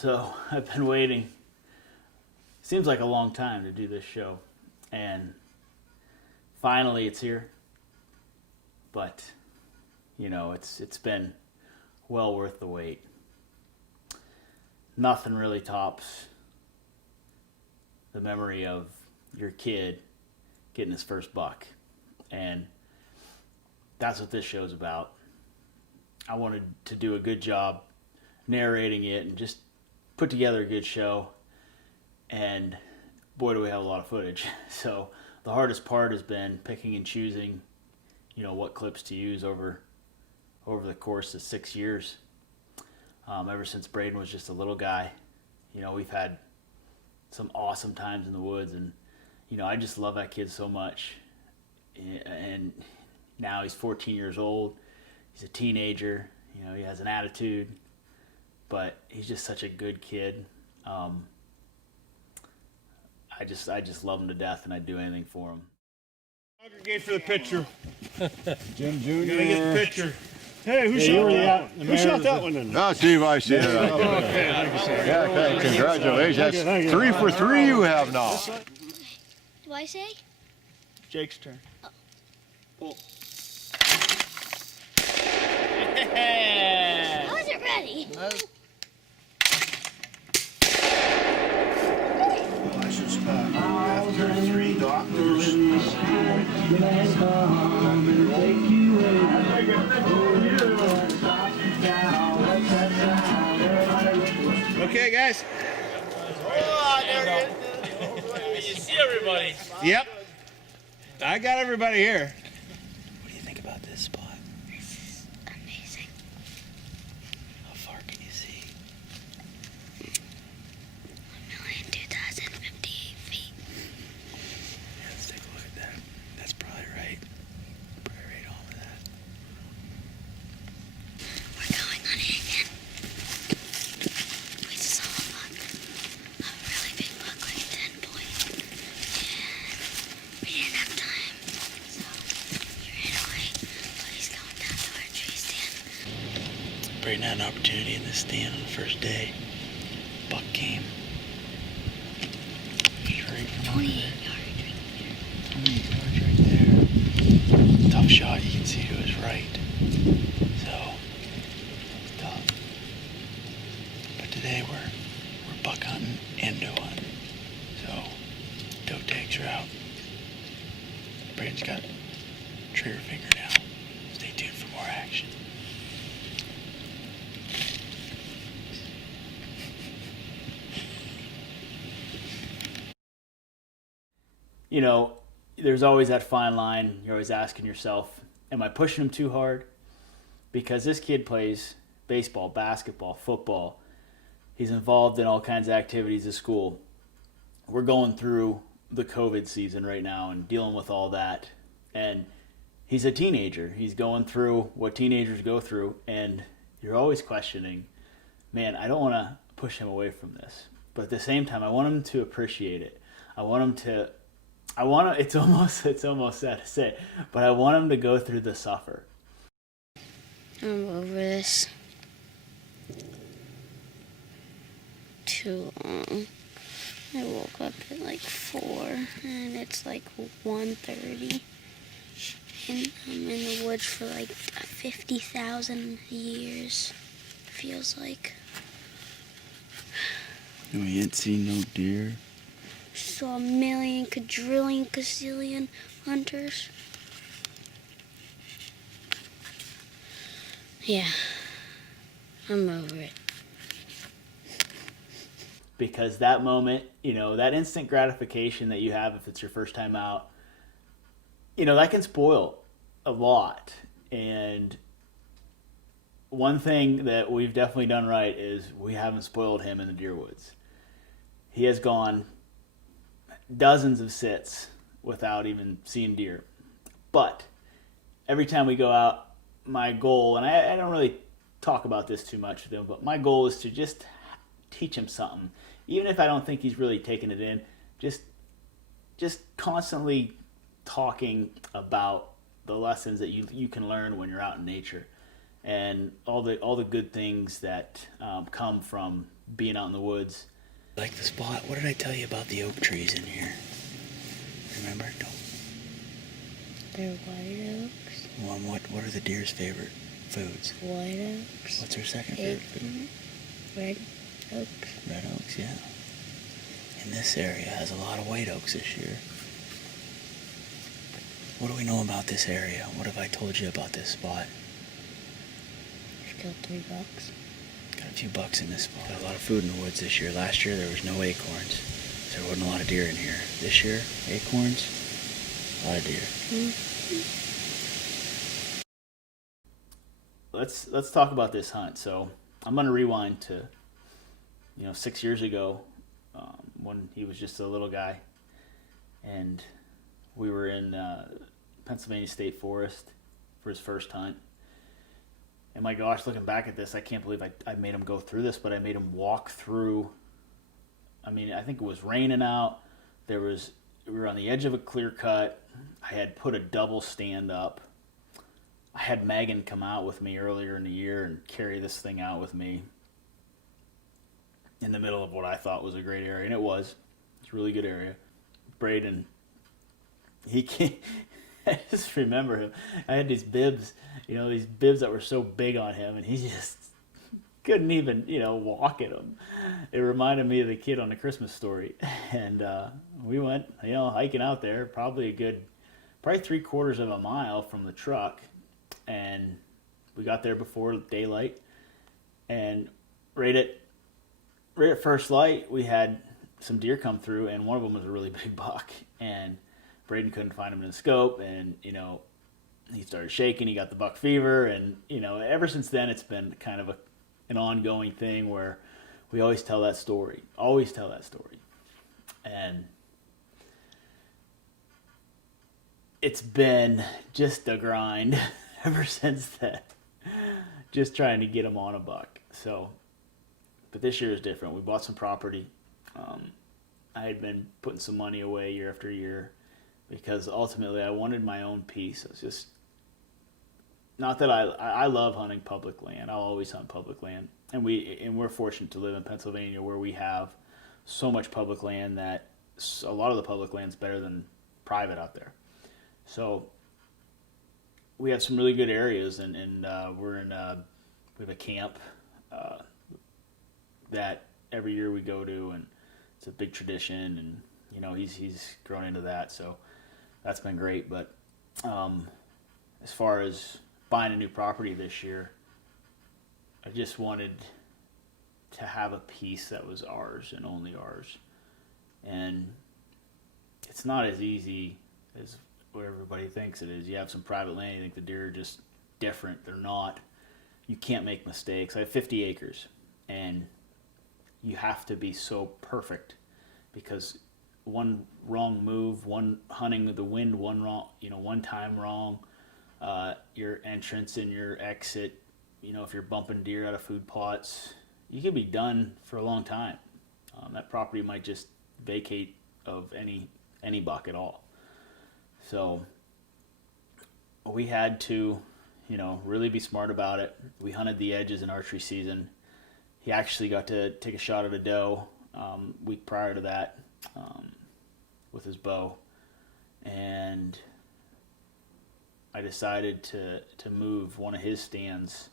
So I've been waiting. Seems like a long time to do this show, and finally it's here. But it's been well worth the wait. Nothing really tops the memory of your kid getting his first buck, and that's what this show's about. I wanted to do a good job narrating it and just put together a good show, and boy do we have a lot of footage. So the hardest part has been picking and choosing what clips to use over the course of 6 years. Ever since Brayden was just a little guy, we've had some awesome times in the woods, and I just love that kid so much. And now he's 14 years old. He's a teenager. He has an attitude, but he's just such a good kid. I just love him to death, and I'd do anything for him. Congregate for the picture. Jim Jr. Gotta get the picture. Hey, who shot that one? Who shot that one then? Oh, Steve, I see it. Okay, thank you, sir. Yeah, okay, congratulations. Thank you. That's 3 for 3 you have now. Do I say? Jake's turn. Oh. I wasn't ready. After 3 doctors. Okay, guys. You see everybody. Yep. I got everybody here. What do you think about this spot? This is amazing. How far can you see? 1,258 feet. Yeah, let's take a look at that. That's probably right. Probably right on with that. We're going on it again. We saw a really big buck, like 10 point. And we didn't have time. So he ran away. But he's going down to our tree stand. Brayden had an opportunity in this stand on the first day. Buck came. Straight from over 28 there. yard tree. 28 yards right there. Tough shot, you can see to his right. So, tough. But today we're buck hunting and doe hunting. So, doe tags are out. Brayden's got trigger finger now. Stay tuned for more action. There's always that fine line. You're always asking yourself, am I pushing him too hard? Because this kid plays baseball, basketball, football. He's involved in all kinds of activities at school. We're going through the COVID season right now and dealing with all that. And he's a teenager. He's going through what teenagers go through. And you're always questioning, man, I don't want to push him away from this. But at the same time, I want him to appreciate it. It's almost sad to say, but I want him to go through the suffer. I'm over this. Too long. I woke up at like 4 and it's like 1:30. And I'm in the woods for like 50,000 years. Feels like. No, you ain't seen no deer. Saw a million, quadrillion, gazillion hunters. Yeah, I'm over it. Because that moment, that instant gratification that you have if it's your first time out, that can spoil a lot. And one thing that we've definitely done right is we haven't spoiled him in the deer woods. He has gone dozens of sits without even seeing deer. But every time we go out, my goal, and I don't really talk about this too much with him, but my goal is to just teach him something. Even if I don't think he's really taking it in, just constantly talking about the lessons that you can learn when you're out in nature, and all the good things that come from being out in the woods. Like the spot. What did I tell you about the oak trees in here? Remember? They're white oaks. What are the deer's favorite foods? White oaks. What's her second favorite food? Red oaks. Red oaks, yeah. And this area has a lot of white oaks this year. What do we know about this area? What have I told you about this spot? You've killed 3 bucks. Got a few bucks in this spot. Got a lot of food in the woods this year. Last year there was no acorns, so there wasn't a lot of deer in here. This year, acorns, a lot of deer. Let's talk about this hunt. So I'm gonna rewind to 6 years ago, when he was just a little guy, and we were in Pennsylvania State Forest for his first hunt. And my gosh, looking back at this, I can't believe I made him go through this, but I made him walk through. I mean, I think it was raining out. We were on the edge of a clear cut. I had put a double stand up. I had Megan come out with me earlier in the year and carry this thing out with me in the middle of what I thought was a great area, and it was. It's a really good area. Brayden, he came. I just remember him. I had these bibs, these bibs that were so big on him, and he just couldn't even, walk in them. It reminded me of the kid on the Christmas Story. And we went, hiking out there, probably 3/4 of a mile from the truck. And we got there before daylight. And right at first light, we had some deer come through, and one of them was a really big buck. And Brayden couldn't find him in the scope, and he started shaking. He got the buck fever, and ever since then it's been kind of an ongoing thing where we always tell that story. And it's been just a grind ever since then, just trying to get him on a buck. So, but this year is different. We bought some property. I had been putting some money away year after year, because ultimately I wanted my own piece. It's just not that I love hunting public land. I'll always hunt public land, and we're fortunate to live in Pennsylvania, where we have so much public land that a lot of the public land's better than private out there. So we have some really good areas, and we have a camp that every year we go to, and it's a big tradition, and he's grown into that, so that's been great. But as far as buying a new property this year, I just wanted to have a piece that was ours and only ours. And it's not as easy as what everybody thinks it is. You have some private land, you think the deer are just different. They're not. You can't make mistakes. I have 50 acres, and you have to be so perfect, because one wrong move, one hunting with the wind, one time wrong, your entrance and your exit, if you're bumping deer out of food plots, you could be done for a long time. That property might just vacate of any buck at all. So we had to, really be smart about it. We hunted the edges in archery season. He actually got to take a shot at a doe week prior to that with his bow, and I decided to move one of his stands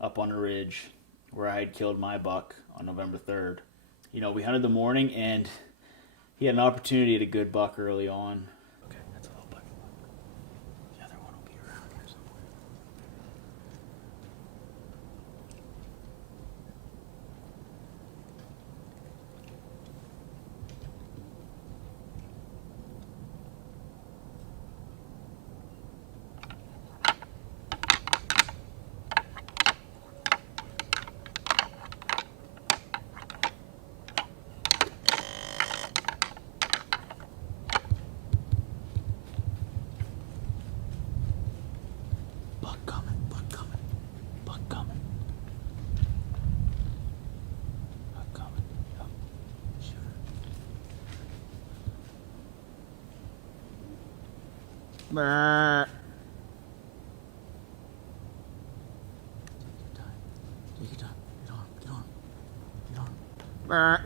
up on a ridge where I had killed my buck on November 3rd. We hunted the morning, and he had an opportunity at a good buck early on. Okay, that's a little buck. The other one will be around here somewhere. Buck coming, buck coming, buck coming. Buck coming. Yep. Sure. Brr. Take your time. Take your time. Get on. Get on. Get on. There,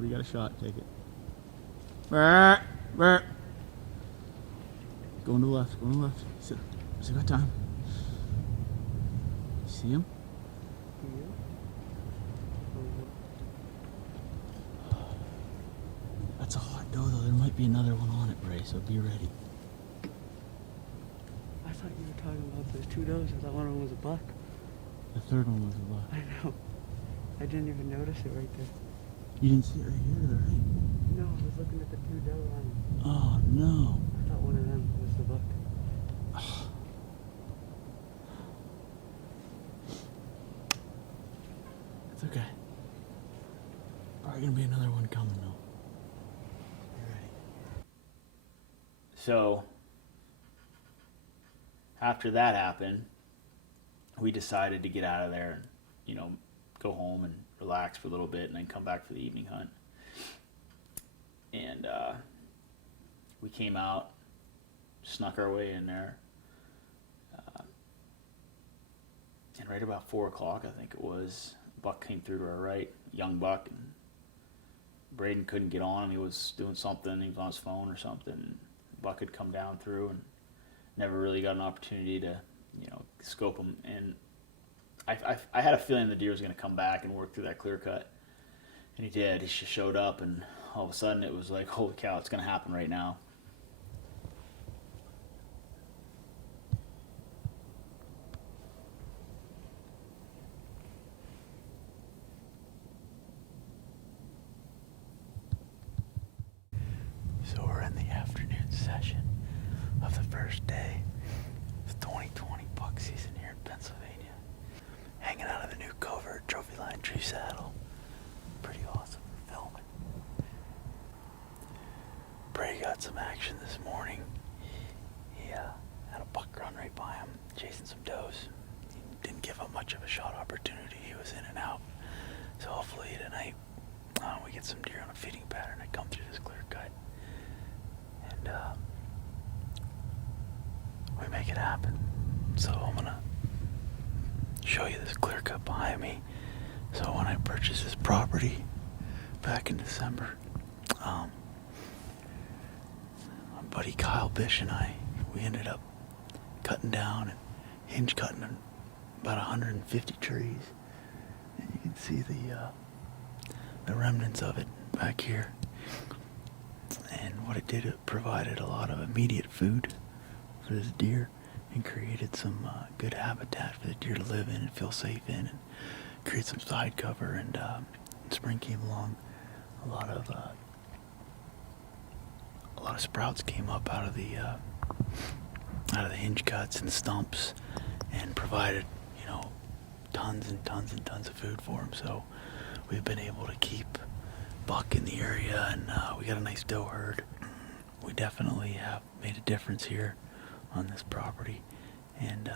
we got a shot. Take it. Going to the left. Going to the left. Still got time. See him? That's a hot doe, though. There might be another one on it, Bray, so be ready. I thought you were talking about those two does. I thought one of them was a buck. The third one was a buck. I know. I didn't even notice it right there. You didn't see it right here, right? No, I was looking at the two doe on. Oh, no. I thought one of them was the buck. It's okay. Probably gonna be another one coming, though. You ready? So after that happened, we decided to get out of there and, go home and relax for a little bit and then come back for the evening hunt. And we came out, snuck our way in there. And right about 4 o'clock, I think it was, a buck came through to our right, young buck. And Brayden couldn't get on. He was doing something. He was on his phone or something. And buck had come down through and never really got an opportunity to, scope him. And I had a feeling the deer was going to come back and work through that clear cut. And he did. He just showed up, and all of a sudden it was like, holy cow, it's going to happen right now. So we're in the afternoon session of the first day of the 2020 buck season here in Pennsylvania. Hanging out of the new covert trophy line tree saddle. Pretty awesome for filming. Bray got some action this morning. He had a buck run right by him, chasing some does. He didn't give him much of a shot opportunity. He was in and out. So hopefully tonight we get some deer on a feeding pattern that come through this clear cut. And we make it happen. So I'm gonna show you this clear cut behind me. So when I purchased this property back in December, my buddy Kyle Bish and we ended up cutting down and hinge cutting about 150 trees. And you can see the remnants of it back here. And what it did, it provided a lot of immediate food for this deer and created some good habitat for the deer to live in and feel safe in, and create some side cover. And spring came along, a lot of sprouts came up out of the hinge cuts and stumps, and provided tons and tons and tons of food for them. So we've been able to keep buck in the area, and we got a nice doe herd. We definitely have made a difference here on this property, and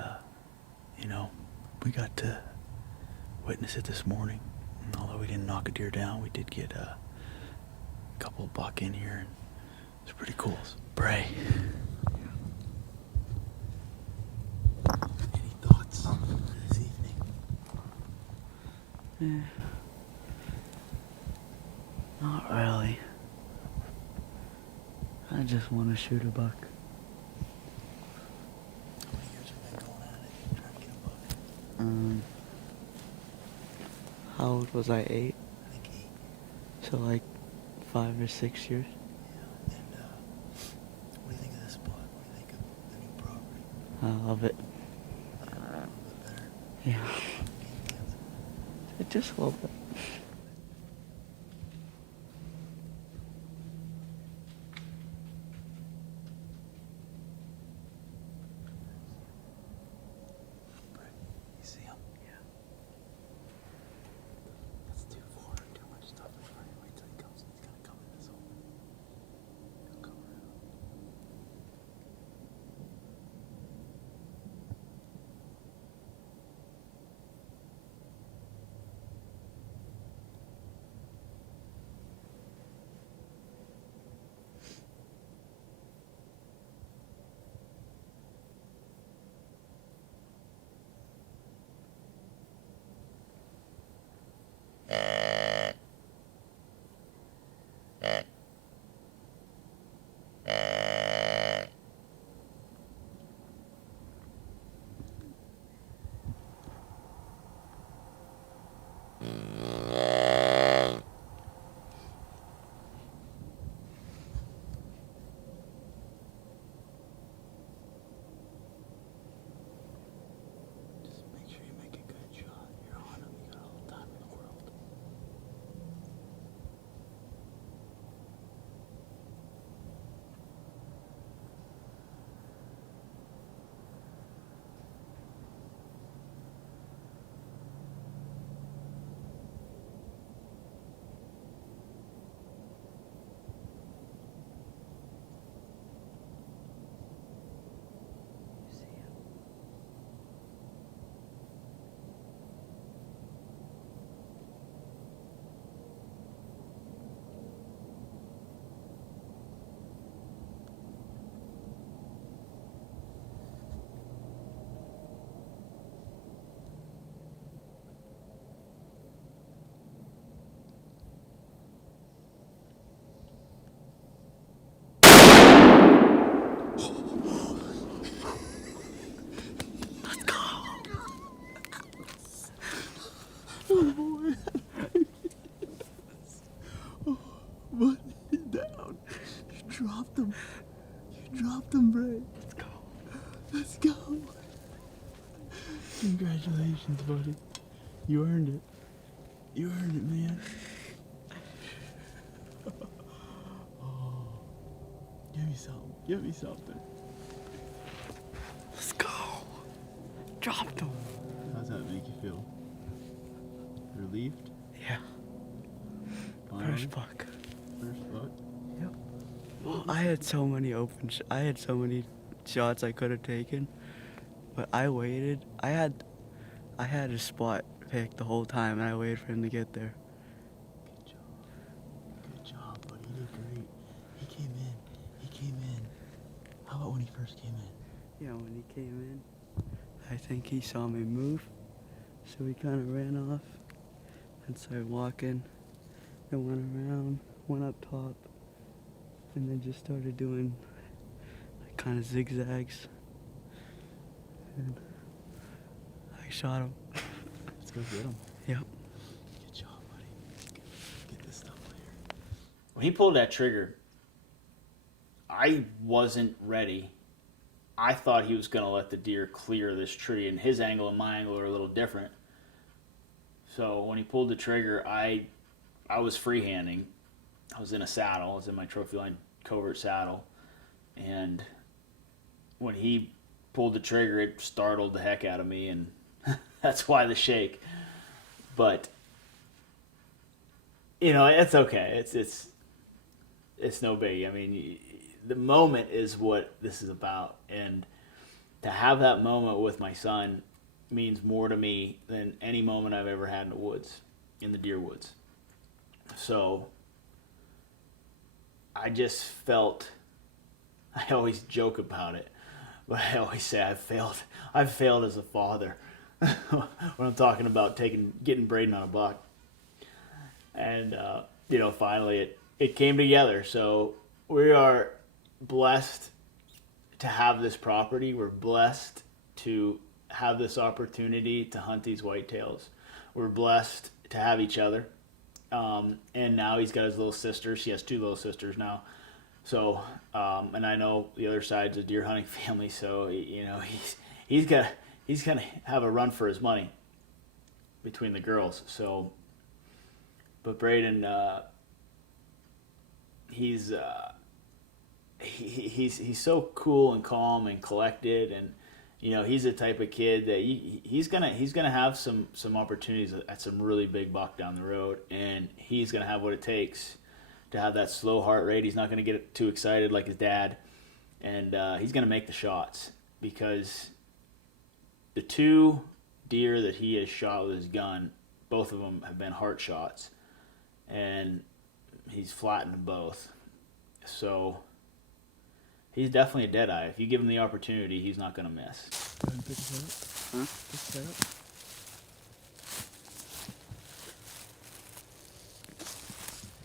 we got to witness it this morning. And although we didn't knock a deer down, we did get a couple of buck in here, and it's pretty cool. Bray, any thoughts this evening? Not really. I just want to shoot a buck. How many years have been going at it trying to get a buck? How old was I? 8? I think 8. So like 5 or 6 years. Yeah. And what do you think of this spot? What do you think of the new property? I love it. Yeah, a little bit better. Yeah. Game plans? Just a little bit. You see him? Yeah. That's too far. Too much stuff in front of you. Wait till he comes. He's gonna come in this hole. He'll come around. Congratulations, buddy. You earned it. You earned it, man. Oh, give me something. Give me something. Let's go. Dropped him. How's that make you feel? Relieved? Yeah. Finally? First buck. First buck? Yep. Well, I had so many I had so many shots I could have taken, but I waited. I had a spot picked the whole time, and I waited for him to get there. Good job. Good job, buddy. You did great. He came in. He came in. How about when he first came in? Yeah, when he came in, I think he saw me move, so he kind of ran off and started walking, and went around, went up top, and then just started doing like kind of zigzags, and I shot him. Let's go get him. Yep. Good job, buddy. Get this stuff later. When he pulled that trigger, I wasn't ready. I thought he was going to let the deer clear this tree, and his angle and my angle are a little different. So when he pulled the trigger, I was freehanding. I was in a saddle. I was in my trophy line covert saddle. And when he pulled the trigger, it startled the heck out of me, and that's why the shake. But, you know, it's okay. It's no biggie. I mean, the moment is what this is about. And to have that moment with my son means more to me than any moment I've ever had in the woods, in the deer woods. So I just felt, I always joke about it, but I always say I've failed as a father when I'm talking about getting Brayden on a buck. And, finally it came together. So we are blessed to have this property. We're blessed to have this opportunity to hunt these whitetails. We're blessed to have each other. And now he's got his little sister. She has 2 little sisters now. So, and I know the other side's a deer hunting family. So, he's gonna have a run for his money between the girls. So, but Brayden, he's so cool and calm and collected, and he's the type of kid that he's gonna have some opportunities at some really big buck down the road, and he's gonna have what it takes to have that slow heart rate. He's not gonna get too excited like his dad, and he's gonna make the shots, because the 2 deer that he has shot with his gun, both of them have been heart shots, and he's flattened them both. So he's definitely a deadeye. If you give him the opportunity, he's not going to miss. Go ahead and pick this up. Huh? Pick this up.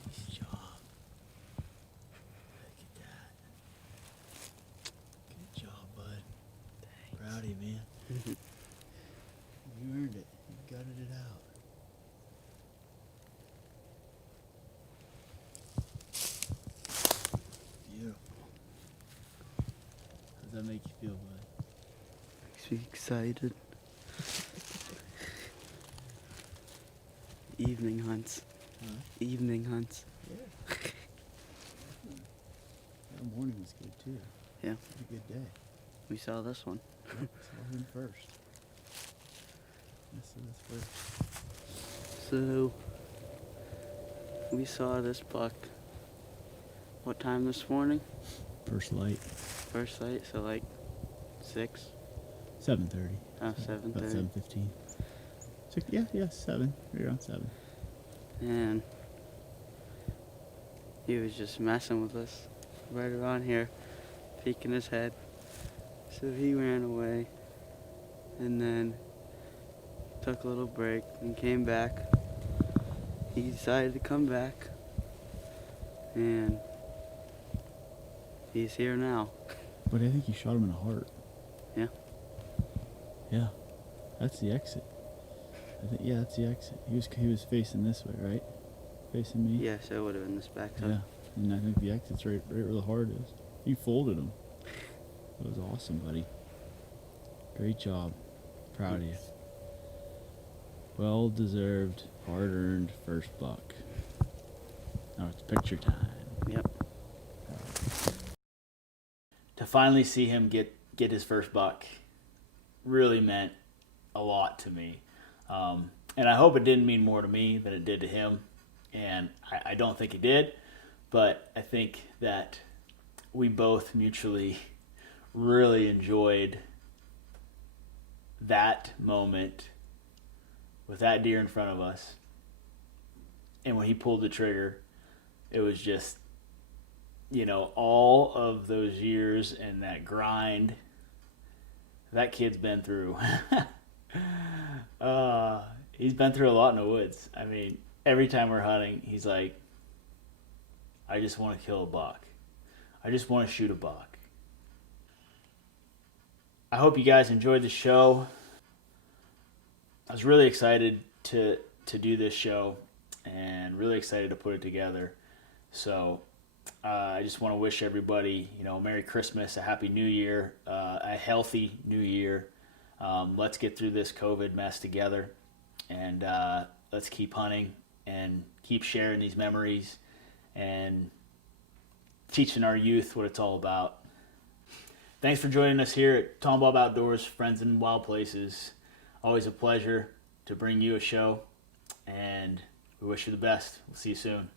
Nice job. Look at that. Good job, bud. Thanks. Proud of you, man. You earned it. You gutted it out. Beautiful. How does that make you feel, bud? Makes me excited. Evening hunts. Huh? Evening hunts. Yeah. That morning was good too. Yeah. It was a good day. We saw this one. Yep, saw him first. This is first. So we saw this buck. What time this morning? First light. First light, so like 6. 7:30. Oh, About 7:30. 7:15. Yeah, 7. Right around 7. And he was just messing with us right around here, peeking his head. So he ran away and then took a little break and came back. He decided to come back, and he's here now. But I think you shot him in the heart. Yeah. Yeah. That's the exit. Yeah, that's the exit. He was facing this way, right? Facing me? Yeah, so it would have been this backside. Yeah. And I think the exit's right where the heart is. You folded him. That was awesome, buddy. Great job. Proud of you. Well deserved, hard earned first buck. Now it's picture time. Yep. To finally see him get his first buck really meant a lot to me. And I hope it didn't mean more to me than it did to him. And I don't think it did. But I think that we both mutually really enjoyed that moment with that deer in front of us. And when he pulled the trigger, it was just, all of those years and that grind that kid's been through. He's been through a lot in the woods. I mean, every time we're hunting, he's like, I just want to kill a buck. I just want to shoot a buck. I hope you guys enjoyed the show. I was really excited to do this show and really excited to put it together. So I just want to wish everybody, Merry Christmas, a Happy New Year, a healthy New Year. Let's get through this COVID mess together, and let's keep hunting and keep sharing these memories and teaching our youth what it's all about. Thanks for joining us here at Tom Bob Outdoors, Friends in Wild Places. Always a pleasure to bring you a show, and we wish you the best. We'll see you soon.